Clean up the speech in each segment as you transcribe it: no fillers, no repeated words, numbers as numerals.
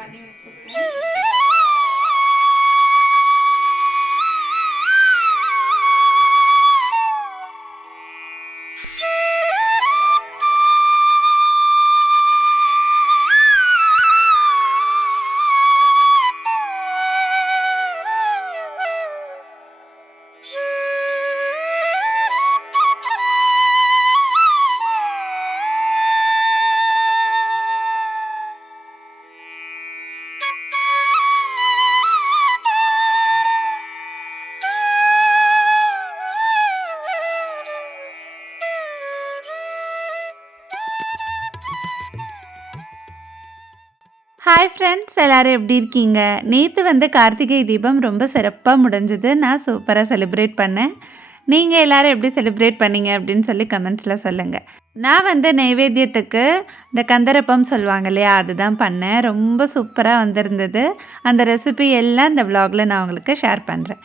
பண்ணி வச்சிருக்கேன். Hi friends, எல்லோரும் எப்படி இருக்கீங்க? நேற்று கார்த்திகை தீபம் ரொம்ப சிறப்பாக முடிஞ்சது. நான் சூப்பராக செலிப்ரேட் பண்ணேன். நீங்கள் எல்லோரும் எப்படி செலிப்ரேட் பண்ணீங்க அப்படின்னு சொல்லி கமெண்ட்ஸில் சொல்லுங்கள். நான் நைவேத்தியத்துக்கு இந்த கந்தரப்பம் சொல்லுவாங்க இல்லையா, அதுதான் பண்ணேன். ரொம்ப சூப்பராக வந்திருந்தது. அந்த ரெசிபி எல்லாம் இந்த விலாகில் நான் உங்களுக்கு ஷேர் பண்ணுறேன்.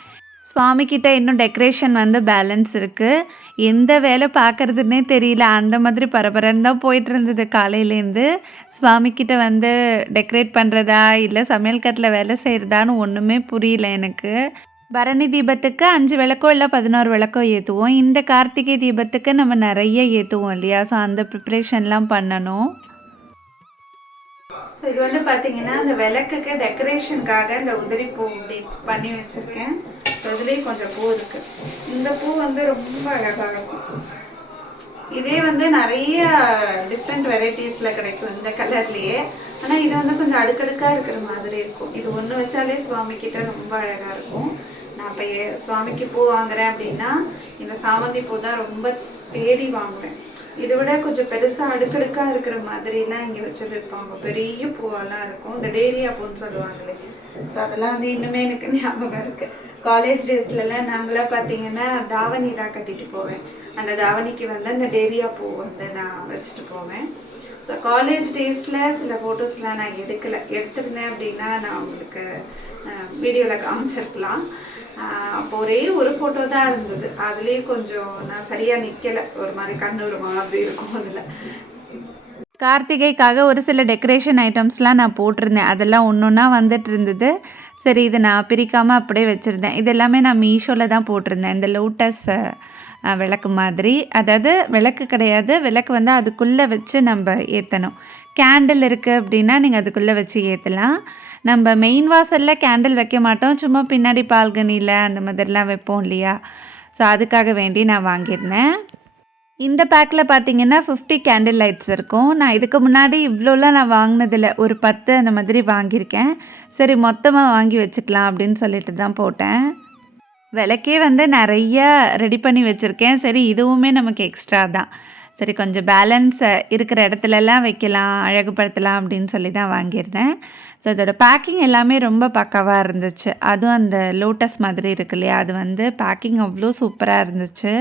சுவாமிக்கிட்ட இன்னும் டெக்கரேஷன் பேலன்ஸ் இருக்குது. எந்த வேலை பார்க்குறதுன்னே தெரியல. அந்த மாதிரி பரபரன்னு தான் போயிட்டு இருந்தது காலையிலேருந்து. சுவாமிக்கிட்ட டெக்கரேட் பண்ணுறதா இல்லை சமையல் கட்டில் வேலை செய்கிறதான்னு ஒன்றுமே புரியல எனக்கு. பரணி தீபத்துக்கு 5 விளக்கோ இல்லை 11 விளக்கோ ஏற்றுவோம். இந்த கார்த்திகை தீபத்துக்கு நம்ம நிறைய ஏற்றுவோம் இல்லையா? ஸோ அந்த ப்ரிப்ரேஷன்லாம் பண்ணணும். ஸோ இது பார்த்தீங்கன்னா அந்த விளக்குக்கு டெக்கரேஷனுக்காக இந்த உதிரி பூ இப்படி பண்ணி வச்சுருக்கேன். இதுலேயே கொஞ்சம் பூ இருக்குது. இந்த பூ ரொம்ப அழகாக இருக்கும். இதே நிறைய டிஃப்ரெண்ட் வெரைட்டிஸில் கிடைக்கும் இந்த கலர்லேயே. ஆனால் இது கொஞ்சம் அடுக்கடுக்காக இருக்கிற மாதிரி இருக்கும். இது ஒன்று வச்சாலே சுவாமிக்கிட்ட ரொம்ப அழகாக இருக்கும். நான் இப்போ சுவாமிக்கு பூ வாங்குறேன் அப்படின்னா இந்த சாமந்தி பூ தான் ரொம்ப தேடி வாங்குவேன். இதை விட கொஞ்சம் பெருசாக அடுக்கடுக்காக இருக்கிற மாதிரிலாம் இங்கே வச்சு வைப்பாங்க. பெரிய பூவெல்லாம் இருக்கும். இந்த டேரியா பூன்னு சொல்லுவாங்களே, ஸோ அதெல்லாம் இன்னுமே எனக்கு ஞாபகம் இருக்குது. காலேஜ் டேஸ்லலாம் நாங்களாம் பார்த்தீங்கன்னா தாவணி தான் கட்டிட்டு போவேன். அந்த தாவணிக்கு அந்த டேரியா பூ நான் வச்சுட்டு போவேன். ஸோ காலேஜ் டேஸில் சில ஃபோட்டோஸ்லாம் நான் எடுத்திருந்தேன் அப்படின்னா நான் உங்களுக்கு வீடியோவில் காமிச்சிருக்கலாம். அப்போ ஒரே ஒரு ஃபோட்டோ தான் இருந்தது. அதுலேயே கொஞ்சம் நான் சரியாக நிற்கலை. ஒரு மாதிரி கண்ணு ஒரு மாதிரி இருக்கும். அதில் கார்த்திகைக்காக ஒரு சில டெக்கரேஷன் ஐட்டம்ஸ்லாம் நான் போட்டிருந்தேன். அதெல்லாம் ஒன்று ஒன்றா வந்துட்டு இருந்தது. சரி, இதை நான் பிரிக்காமல் அப்படியே வச்சுருந்தேன். இது எல்லாமே நான் மீஷோவில் தான் போட்டிருந்தேன். இந்த லோட்டஸ் விளக்கு மாதிரி, அதாவது விளக்கு கிடையாது, விளக்கு அதுக்குள்ளே வச்சு நம்ம ஏற்றணும். கேண்டில் இருக்குது அப்படின்னா நீங்கள் அதுக்குள்ளே வச்சு ஏற்றலாம். நம்ம மெயின் வாசலில் கேண்டில் வைக்க மாட்டோம், சும்மா பின்னாடி பால்கனியில் அந்த மாதிரிலாம் வைப்போம் இல்லையா? ஸோ அதுக்காக வேண்டி நான் வாங்கியிருந்தேன். இந்த பேக்கில் பார்த்தீங்கன்னா 50 கேண்டில் லைட்ஸ் இருக்கும். நான் இதுக்கு முன்னாடி இவ்வளோலாம் நான் வாங்கினதில்லை. ஒரு 10 அந்த மாதிரி வாங்கியிருக்கேன். சரி, மொத்தமாக வாங்கி வச்சுக்கலாம் அப்படின்னு சொல்லிட்டு தான் போட்டேன். விளக்கே நிறைய ரெடி பண்ணி வச்சுருக்கேன். சரி, இதுவுமே நமக்கு எக்ஸ்ட்ரா தான். சரி, கொஞ்சம் பேலன்ஸ் இருக்கிற இடத்துலலாம் வைக்கலாம், அழகுபடுத்தலாம் அப்படின்னு சொல்லி தான் வாங்கியிருந்தேன். ஸோ இதோட பேக்கிங் எல்லாமே ரொம்ப பக்காவாக இருந்துச்சு. அதுவும் அந்த லோட்டஸ் மாதிரி இருக்கு இல்லையா, அது பேக்கிங் அவ்வளோ சூப்பராக இருந்துச்சு.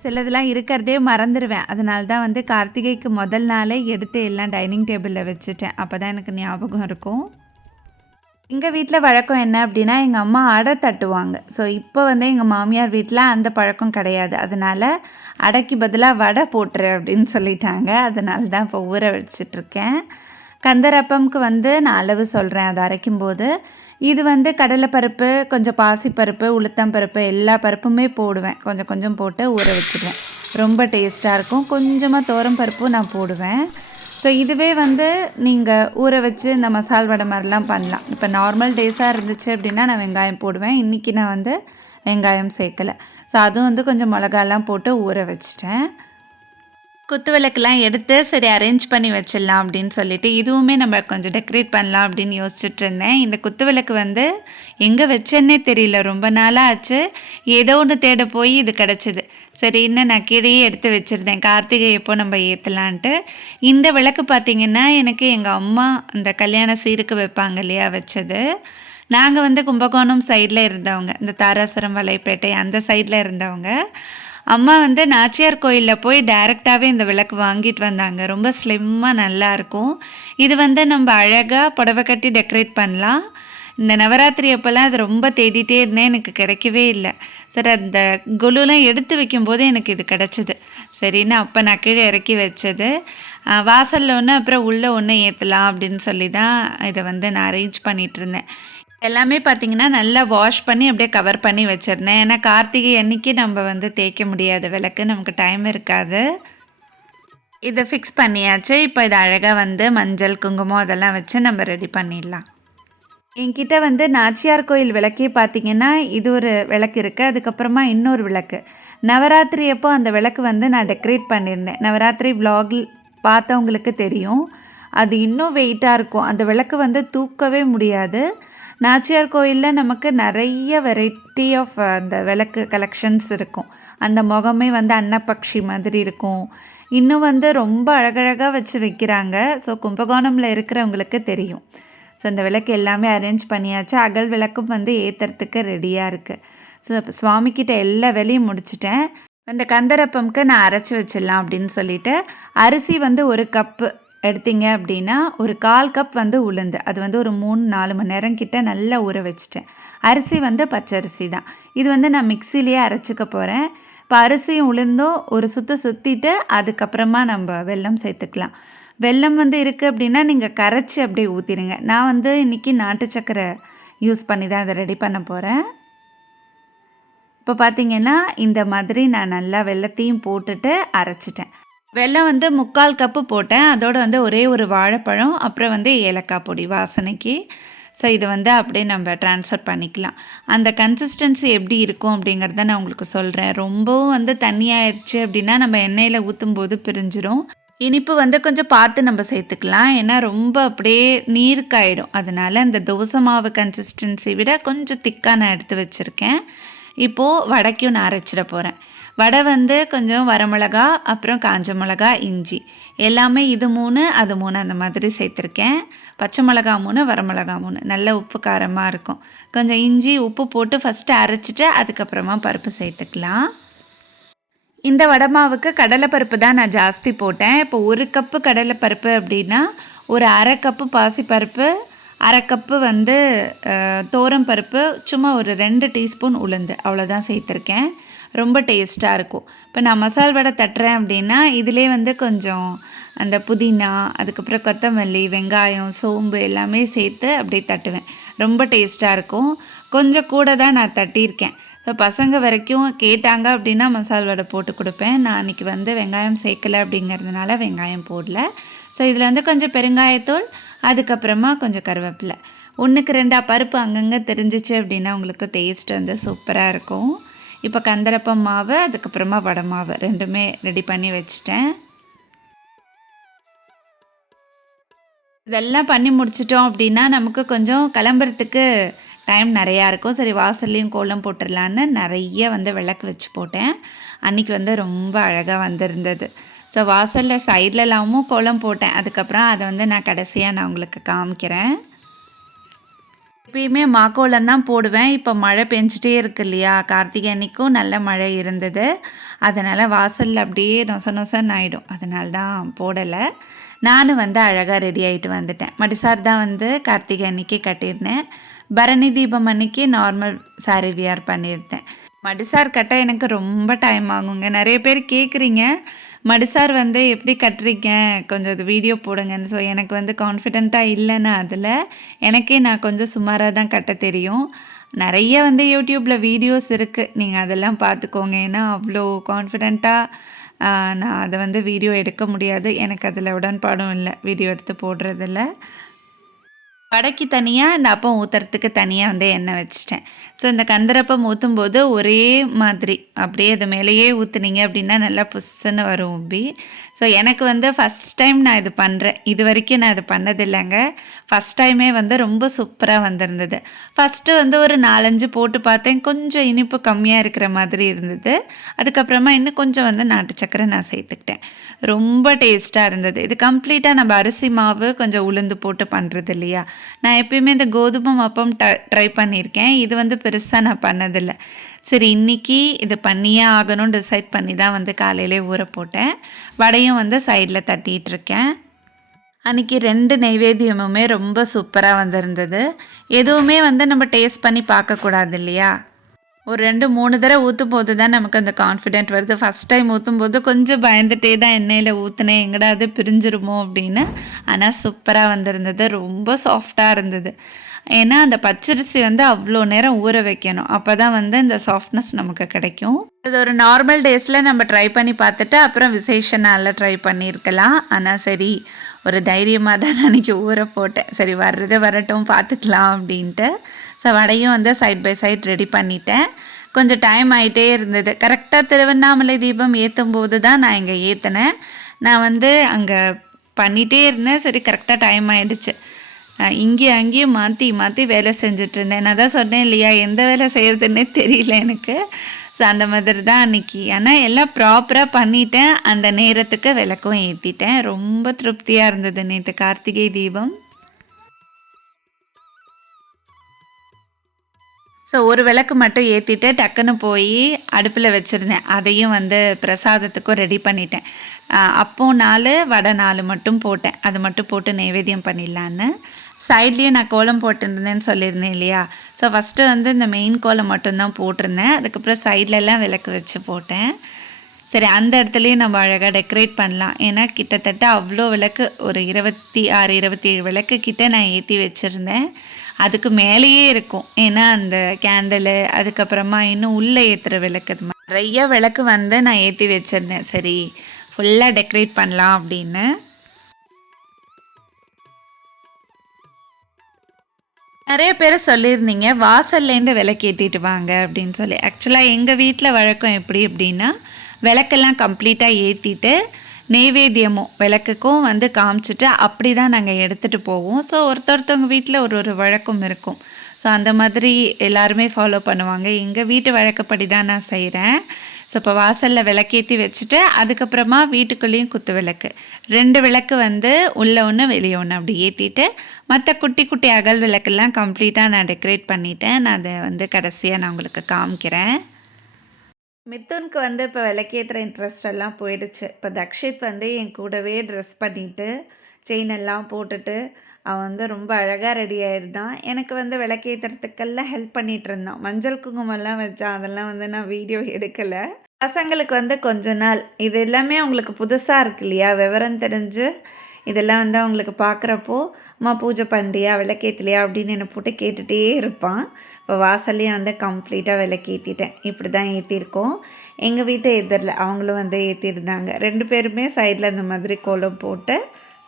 சிலதெல்லாம் இருக்கிறதே மறந்துடுவேன். அதனால தான் கார்த்திகைக்கு முதல் நாளே எடுத்து எல்லாம் டைனிங் டேபிளில் வச்சுட்டேன். அப்போ தான் எனக்கு ஞாபகம் இருக்கும். எங்கள் வீட்டில் வழக்கம் என்ன அப்படின்னா, எங்கள் அம்மா அடை தட்டுவாங்க. ஸோ இப்போ எங்கள் மாமியார் வீட்டில் அந்த பழக்கம் கிடையாது. அதனால் அடைக்கு பதிலாக வடை போட்டுரு அப்படின்னு சொல்லிட்டாங்க. அதனால தான் இப்போ ஊற வச்சிட்ருக்கேன். கந்தரப்பம்க்கு நான் அளவு சொல்கிறேன். அதை அரைக்கும்போது இது கடலைப்பருப்பு, கொஞ்சம் பாசிப்பருப்பு, உளுத்தம்பருப்பு எல்லா பருப்புமே போடுவேன். கொஞ்சம் கொஞ்சம் போட்டு ஊற வச்சுடுவேன். ரொம்ப டேஸ்ட்டாக இருக்கும். கொஞ்சமாக துவரம் பருப்பும் நான் போடுவேன். ஸோ இதுவே நீங்கள் ஊற வச்சு இந்த மசால் வடை மாதிரிலாம் பண்ணலாம். இப்போ நார்மல் டேஸாக இருந்துச்சு அப்படின்னா நான் வெங்காயம் போடுவேன். இன்றைக்கி நான் வெங்காயம் சேர்க்கலை. ஸோ அதுவும் கொஞ்சம் மிளகாலாம் போட்டு ஊற வச்சிட்டேன். குத்து விளக்குலாம் எடுத்து சரி அரேஞ்ச் பண்ணி வச்சிடலாம் அப்படின்னு சொல்லிட்டு இதுவுமே நம்ம கொஞ்சம் டெக்கரேட் பண்ணலாம் அப்படின்னு யோசிச்சுட்டு இருந்தேன். இந்த குத்து விளக்கு எங்கே வச்சேன்னே தெரியல. ரொம்ப நாளாக ஆச்சு. ஏதோ ஒன்று தேட போய் இது கிடச்சிது. சரி, இன்னும் நான் கீழேயே எடுத்து வச்சுருந்தேன், கார்த்திகை எப்போ நம்ம ஏற்றலான்ட்டு. இந்த விளக்கு பார்த்திங்கன்னா எனக்கு எங்கள் அம்மா அந்த கல்யாண சீருக்கு வைப்பாங்க இல்லையா, வச்சது. நாங்கள் கும்பகோணம் சைடில் இருந்தவங்க, இந்த தாராசுரம் வலைப்பேட்டை அந்த சைடில் இருந்தவங்க. அம்மா நாச்சியார் கோயிலில் போய் டைரெக்டாகவே இந்த விளக்கு வாங்கிட்டு வந்தாங்க. ரொம்ப ஸ்லிம்மாக நல்லாயிருக்கும். இது நம்ம அழகாக புடவை கட்டி டெக்கரேட் பண்ணலாம். இந்த நவராத்திரி அப்போல்லாம் அது ரொம்ப தேடிட்டே இருந்தேன், எனக்கு கிடைக்கவே இல்லை. சரி அந்த கொலுலாம் எடுத்து வைக்கும்போது எனக்கு இது கிடச்சிது. சரின்னு அப்போ நான் கீழே இறக்கி வச்சது. வாசலில் ஒன்று அப்புறம் உள்ளே ஒன்று ஏற்றலாம் அப்படின்னு சொல்லி தான் இதை வந்து நான் அரேஞ்ச் பண்ணிகிட்ருந்தேன். எல்லாமே பார்த்திங்கன்னா நல்லா வாஷ் பண்ணி அப்படியே கவர் பண்ணி வச்சிருந்தேன். ஏன்னா கார்த்திகை அன்னைக்கு நம்ம வந்து தேய்க்க முடியாது விளக்கு, நமக்கு டைம் இருக்காது. இதை ஃபிக்ஸ் பண்ணியாச்சு. இப்போ இதை அழகாக வந்து மஞ்சள் குங்குமம் அதெல்லாம் வச்சு நம்ம ரெடி பண்ணிடலாம். என்கிட்ட வந்து நாச்சியார் கோயில் விளக்கே பார்த்திங்கன்னா இது ஒரு விளக்கு இருக்குது. அதுக்கப்புறமா இன்னொரு விளக்கு நவராத்திரி அப்போ அந்த விளக்கு வந்து நான் டெக்கரேட் பண்ணியிருந்தேன். நவராத்திரி விலாகில் பார்த்தவங்களுக்கு தெரியும். அது இன்னும் வெயிட்டாக இருக்கும். அந்த விளக்கு வந்து தூக்கவே முடியாது. நாச்சியார் கோயிலில் நமக்கு நிறைய வெரைட்டி ஆஃப் அந்த விளக்கு கலெக்ஷன்ஸ் இருக்கும். அந்த முகமே வந்து அன்னப்பக்ஷி மாதிரி இருக்கும். இன்னும் வந்து ரொம்ப அழகழகாக வச்சு வைக்கிறாங்க. ஸோ கும்பகோணமில் இருக்கிறவங்களுக்கு தெரியும். ஸோ அந்த விளக்கு எல்லாமே அரேஞ்ச் பண்ணியாச்சு. அகல் விளக்கும் வந்து ஏற்றுறதுக்கு ரெடியாக இருக்குது. ஸோ சுவாமிக்கிட்ட எல்லா வேலையும் முடிச்சிட்டேன். இந்த கந்தரப்பம்க்கு நான் அரைச்சி வச்சிடலாம் அப்படின்னு சொல்லிட்டு அரிசி வந்து 1 கப்பு எடுத்தீங்க அப்படின்னா ஒரு 1/4 கப் வந்து உளுந்து, அது வந்து ஒரு 3-4 மணி நேரம் கிட்ட நல்லா ஊற வச்சுட்டேன். அரிசி வந்து பச்சரிசி தான். இது வந்து நான் மிக்சிலேயே அரைச்சிக்க போகிறேன். இப்போ அரிசியும் உளுந்தும் ஒரு சுற்றிட்டு அதுக்கப்புறமா நம்ம வெல்லம் சேர்த்துக்கலாம். வெல்லம் வந்து இருக்குது அப்படின்னா நீங்கள் கரைச்சி அப்படியே ஊற்றிடுங்க. நான் வந்து இன்றைக்கி நாட்டு சர்க்கரை யூஸ் பண்ணி தான் அதை ரெடி பண்ண போகிறேன். இப்போ பார்த்திங்கன்னா இந்த மாதிரி நான் நல்லா வெல்லத்தையும் போட்டுட்டு அரைச்சிட்டேன். வெல்லம் வந்து 3/4 கப்பு போட்டேன். அதோடு வந்து ஒரே ஒரு வாழைப்பழம், அப்புறம் வந்து ஏலக்காய் பொடி வாசனைக்கு. ஸோ இதை வந்து அப்படியே நம்ம ட்ரான்ஸ்ஃபர் பண்ணிக்கலாம். அந்த கன்சிஸ்டன்சி எப்படி இருக்கும் அப்படிங்கிறத நான் உங்களுக்கு சொல்கிறேன். ரொம்பவும் வந்து தண்ணியாயிடுச்சு அப்படின்னா நம்ம எண்ணெயில் ஊற்றும்போது பிரிஞ்சிடும். இனிப்பு வந்து கொஞ்சம் பார்த்து நம்ம சேர்த்துக்கலாம். ஏன்னா ரொம்ப அப்படியே நீர்க்காயிடும். அதனால் அந்த தோசை மாவு கன்சிஸ்டன்சி விட கொஞ்சம் திக்காக நான் எடுத்து வச்சுருக்கேன். இப்போது வடைக்கும் நான் அரைச்சிட போகிறேன். வடை வந்து கொஞ்சம் வரமிளகா, அப்புறம் காஞ்ச மிளகா, இஞ்சி எல்லாமே இது 3 அது 3 அந்த மாதிரி சேர்த்துருக்கேன். பச்சை மிளகா 3 வரமிளகா 3 நல்ல உப்பு காரமாக இருக்கும். கொஞ்சம் இஞ்சி உப்பு போட்டு ஃபஸ்ட்டு அரைச்சிட்டு அதுக்கப்புறமா பருப்பு சேர்த்துக்கலாம். இந்த வடை மாவுக்கு கடலைப்பருப்பு தான் நான் ஜாஸ்தி போட்டேன். இப்போ 1 கப்பு கடலைப்பருப்பு அப்படின்னா ஒரு 1/2 கப்பு பாசிப்பருப்பு, 1/2 கப்பு வந்து பருப்பு, சும்மா ஒரு 2 டீஸ்பூன் உளுந்து அவ்வளோதான் சேர்த்துருக்கேன். ரொம்ப டேஸ்ட்டாக இருக்கும். இப்போ நான் மசால் வடை தட்டுறேன் அப்படின்னா இதிலே வந்து கொஞ்சம் அந்த புதினா, அதுக்கப்புறம் கொத்தமல்லி, வெங்காயம், சோம்பு எல்லாமே சேர்த்து அப்படியே தட்டுவேன். ரொம்ப டேஸ்ட்டாக இருக்கும். கொஞ்சம் கூட தான் நான் தட்டியிருக்கேன். ஸோ பசங்க வரைக்கும் கேட்டாங்க அப்படின்னா மசால் வடை போட்டு கொடுப்பேன். நான் அன்றைக்கி வந்து வெங்காயம் சேர்க்கலை அப்படிங்கிறதுனால வெங்காயம் போடல. ஸோ இதில் வந்து கொஞ்சம் பெருங்காயத்தூள், அதுக்கப்புறமா கொஞ்சம் கருவேப்பிலை, 1க்கு 2 பருப்பு அங்கங்கே தெரிஞ்சிச்சு அப்படின்னா உங்களுக்கு டேஸ்ட் வந்து சூப்பராக இருக்கும். இப்போ கந்தரப்பம் மாவு, அதுக்கப்புறமா வடை மாவு 2மே ரெடி பண்ணி வச்சுட்டேன். இதெல்லாம் பண்ணி முடிச்சிட்டோம் அப்படின்னா நமக்கு கொஞ்சம் கிளம்புறதுக்கு டைம் நிறையா இருக்கும். சரி வாசல்லையும் கோலம் போட்டுடலான்னு நிறைய வந்து விளக்கு வச்சு போட்டேன். அன்றைக்கி வந்து ரொம்ப அழகாக வந்திருந்தது. ஸோ வாசலில் சைட்லலாமும் கோலம் போட்டேன். அதுக்கப்புறம் அதை வந்து நான் கடைசியாக நான் உங்களுக்கு காமிக்கிறேன். எப்பயுமே மாக்கோலம் தான் போடுவேன். இப்போ மழை பெஞ்சிட்டே இருக்கு இல்லையா, கார்த்திகை அன்னைக்கும் நல்ல மழை இருந்தது. அதனால் வாசலில் அப்படியே நொசன்னு ஆகிடும். அதனால தான் போடலை. நானும் வந்து அழகாக ரெடி ஆகிட்டு வந்துட்டேன். மடிசார் தான் வந்து கார்த்திகை அன்னைக்கு கட்டியிருந்தேன். பரணி தீபம் அன்னைக்கு நார்மல் சாரீ வியர் பண்ணியிருந்தேன். மடிசார் கட்ட எனக்கு ரொம்ப டைம் ஆகுங்க. நிறைய பேர் கேட்குறீங்க மடிசார் வந்து எப்படி கட்டுறீங்க, கொஞ்சம் அது வீடியோ போடுங்கன்னு. ஸோ எனக்கு வந்து கான்ஃபிடெண்ட்டாக இல்லைன்னா அதில் எனக்கே நான் கொஞ்சம் சுமாராக தான் கட்ட தெரியும். நிறைய வந்து யூடியூப்பில் வீடியோஸ் இருக்குது, நீங்கள் அதெல்லாம் பார்த்துக்கோங்க. ஏன்னா அவ்வளோ கான்ஃபிடெண்ட்டாக நான் அதை வந்து வீடியோ எடுக்க முடியாது. எனக்கு அதில் உடன்பாடும் இல்லை வீடியோ எடுத்து போடுறதில்ல. வடைக்கு தனியாக இந்த அப்பம் ஊற்றுறதுக்கு தனியாக வந்து எண்ணெய் வச்சுட்டேன். ஸோ இந்த கந்தரப்பம் ஊற்றும்போது ஒரே மாதிரி அப்படியே அது மேலேயே ஊற்றுனீங்க அப்படின்னா நல்லா புஸ்ஸுன்னு வரும் உப்பி. ஸோ எனக்கு வந்து ஃபஸ்ட் டைம் நான் இது பண்ணுறேன். இது வரைக்கும் நான் இது பண்ணதில்லைங்க. ஃபஸ்ட் டைமே வந்து ரொம்ப சூப்பராக வந்திருந்தது. ஃபஸ்ட்டு வந்து ஒரு 4-5 போட்டு பார்த்தேன், கொஞ்சம் இனிப்பு கம்மியாக இருக்கிற மாதிரி இருந்தது. அதுக்கப்புறமா இன்னும் கொஞ்சம் வந்து நாட்டு சக்கரை நான் சேர்த்துக்கிட்டேன். ரொம்ப டேஸ்ட்டாக இருந்தது. இது கம்ப்ளீட்டாக நம்ம அரிசி மாவு கொஞ்சம் உளுந்து போட்டு பண்ணுறது இல்லையா. நான் எப்பயுமே இந்த கோதுமை அப்பம் ட்ரை பண்ணியிருக்கேன். இது வந்து பெருசாக நான் பண்ணதில்லை. சரி இன்றைக்கி இது பண்ணியே ஆகணும்னு டிசைட் பண்ணி தான் வந்து காலையிலே ஊற போட்டேன். வடையும் வந்து சைடில் தட்டிகிட்ருக்கேன். அன்றைக்கி 2 நெய்வேத்தியமுமே ரொம்ப சூப்பராக வந்திருந்தது. எதுவுமே வந்து நம்ம டேஸ்ட் பண்ணி பார்க்கக்கூடாது இல்லையா? ஒரு 2, 3 தடவை ஊற்றும்போது தான் நமக்கு அந்த கான்ஃபிடென்ட் வருது. ஃபஸ்ட் டைம் ஊற்றும்போது கொஞ்சம் பயந்துட்டே தான் எண்ணெயில் ஊற்றுனேன், எங்கடா அது பிரிஞ்சிருமோ அப்படின்னு. ஆனால் சூப்பராக வந்திருந்தது, ரொம்ப சாஃப்டாக இருந்தது. ஏன்னா அந்த பச்சரிசி வந்து அவ்வளோ நேரம் ஊற வைக்கணும், அப்போ தான் வந்து இந்த சாஃப்ட்னஸ் நமக்கு கிடைக்கும். இது ஒரு நார்மல் டேஸில் நம்ம ட்ரை பண்ணி பார்த்துட்டு அப்புறம் விசேஷ நாளில் ட்ரை பண்ணியிருக்கலாம். ஆனால் சரி, ஒரு தைரியமாக தான் அன்றைக்கி ஊற போட்டேன். சரி வர்றது வரட்டும் பார்த்துக்கலாம் அப்படின்ட்டு. ஸோ வடையும் வந்து சைட் பை சைட் ரெடி பண்ணிட்டேன். கொஞ்சம் டைம் ஆகிட்டே இருந்தது. கரெக்டாக திருவண்ணாமலை தீபம் ஏற்றும் போது தான் நான் இங்கே ஏற்றினேன். நான் வந்து அங்கே பண்ணிகிட்டே இருந்தேன். சரி கரெக்டாக டைம் ஆகிடுச்சு. இங்கேயும் அங்கேயும் மாற்றி மாற்றி வேலை செஞ்சிட்ருந்தேன். நான் தான் சொன்னேன் இல்லையா, எந்த வேலை செய்கிறதுன்னே தெரியல எனக்கு. ஸோ அந்த மாதிரி தான் அன்றைக்கி. ஆனால் எல்லாம் ப்ராப்பராக பண்ணிட்டேன். அந்த நேரத்துக்கு விளக்கும் ஏற்றிட்டேன். ரொம்ப திருப்தியாக இருந்தது நேற்று கார்த்திகை தீபம். ஸோ ஒரு விளக்கு மட்டும் ஏற்றிட்டு டக்குன்னு போய் அடுப்பில் வச்சுருந்தேன். அதையும் வந்து பிரசாதத்துக்கும் ரெடி பண்ணிட்டேன். அப்போ 4 வடை 4 மட்டும் போட்டேன். அது மட்டும் போட்டு நைவேத்தியம் பண்ணிடலான்னு. சைட்லேயும் நான் கோலம் போட்டுருந்தேன்னு சொல்லியிருந்தேன் இல்லையா? ஸோ ஃபஸ்ட்டு வந்து இந்த மெயின் கோலம் மட்டும்தான் போட்டிருந்தேன். அதுக்கப்புறம் சைட்லலாம் விளக்கு வச்சு போட்டேன். சரி அந்த இடத்துலையும் நம்ம அழகாக டெக்கரேட் பண்ணலாம். ஏன்னா கிட்டத்தட்ட அவ்வளோ விளக்கு, ஒரு 26, 27 விளக்கு கிட்ட நான் ஏற்றி வச்சுருந்தேன். அதுக்கு மேலேயே இருக்கும். ஏன்னா அந்த கேண்டலு, அதுக்கப்புறமா இன்னும் உள்ளே ஏற்றுற விளக்கு, அது மாதிரி நிறைய விளக்கு வந்து நான் ஏற்றி வச்சுருந்தேன். சரி ஃபுல்லாக டெக்கரேட் பண்ணலாம் அப்படின்னு. நிறைய பேர் சொல்லியிருந்தீங்க வாசல்லேருந்து விளக்கு ஏற்றிட்டு வாங்க அப்படின்னு சொல்லி. ஆக்சுவலாக எங்கள் வீட்டில் வழக்கம் எப்படி அப்படின்னா, விளக்கெல்லாம் கம்ப்ளீட்டாக ஏற்றிட்டு நெய்வேத்தியமும் விளக்குக்கும் வந்து காமிச்சிட்டு அப்படி தான் நாங்கள் எடுத்துகிட்டு போவோம். ஸோ ஒருத்தவங்க வீட்டில் ஒரு வழக்கம் இருக்கும். ஸோ அந்த மாதிரி எல்லாருமே ஃபாலோ பண்ணுவாங்க. எங்கள் வீட்டு வழக்கப்படி தான் நான் செய்கிறேன். ஸோ இப்போ வாசலில் விளக்கேற்றி வச்சுட்டு அதுக்கப்புறமா வீட்டுக்குள்ளேயும் குத்து விளக்கு 2 விளக்கு வந்து உள்ளே ஒன்று வெளியே ஒன்று அப்படி ஏற்றிட்டு, மற்ற குட்டி குட்டி அகல் விளக்கெல்லாம் கம்ப்ளீட்டாக நான் டெக்கரேட் பண்ணிட்டேன். நான் அதை வந்து கடைசியாக நான் உங்களுக்கு காமிக்கிறேன். மித்துனுக்கு வந்து இப்போ விளக்கேற்றுற இன்ட்ரெஸ்ட் எல்லாம் போயிடுச்சு. இப்போ தக்ஷித் வந்து என் கூடவே ட்ரெஸ் பண்ணிவிட்டு செயின் எல்லாம் போட்டுட்டு அவன் வந்து ரொம்ப அழகாக ரெடி ஆகிருந்தான். எனக்கு வந்து விளக்கேற்றுறதுக்கெல்லாம் ஹெல்ப் பண்ணிகிட்டு இருந்தான். மஞ்சள் குங்குமம்லாம் வச்சான், அதெல்லாம் வந்து நான் வீடியோ எடுக்கலை. பசங்களுக்கு வந்து கொஞ்ச நாள் இது எல்லாமே அவங்களுக்கு புதுசாக இருக்கு இல்லையா, விவரம் தெரிஞ்சு இதெல்லாம் வந்து அவங்களுக்கு பார்க்குறப்போ, அம்மா பூஜை பண்ணுறியா விளக்கேற்றலையா அப்படின்னு என்னை போட்டு கேட்டுகிட்டே இருப்பான். இப்போ வாசல்லையும் வந்து கம்ப்ளீட்டாக விளக்கேற்றிட்டேன். இப்படி தான் ஏற்றிருக்கோம். எங்கள் வீட்டு எதிரில் அவங்களும் வந்து ஏற்றிருந்தாங்க. 2 பேருமே சைடில் இந்த மாதிரி கோலம் போட்டு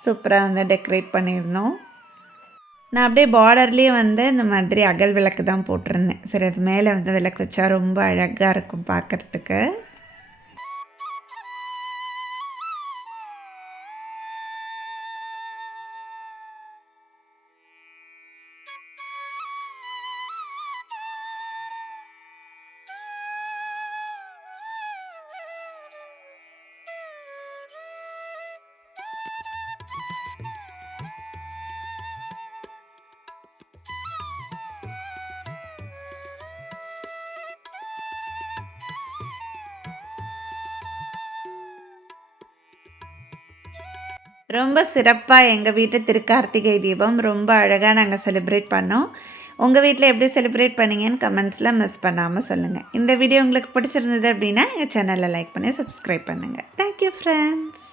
சூப்பராக வந்து டெக்கரேட் பண்ணியிருந்தோம். நான் அப்படியே பார்டர்லேயே வந்து இந்த மாதிரி அகல் விளக்கு தான் போட்டிருந்தேன். சரி அது மேலே வந்து விளக்கு வச்சா ரொம்ப அழகாக இருக்கும் பார்க்குறதுக்கு. ரொம்ப சிறப்பாக எங்கள் வீட்டு திருக்கார்த்திகை தீபம் ரொம்ப அழகாக நாங்கள் செலிப்ரேட் பண்ணோம். உங்கள் வீட்டில் எப்படி செலிப்ரேட் பண்ணீங்கன்னு கமெண்ட்ஸில் மிஸ் பண்ணாமல் சொல்லுங்கள். இந்த வீடியோ உங்களுக்கு பிடிச்சிருந்தது அப்படின்னா எங்கள் சேனலில் லைக் பண்ணி சப்ஸ்கிரைப் பண்ணுங்கள். Thank you friends.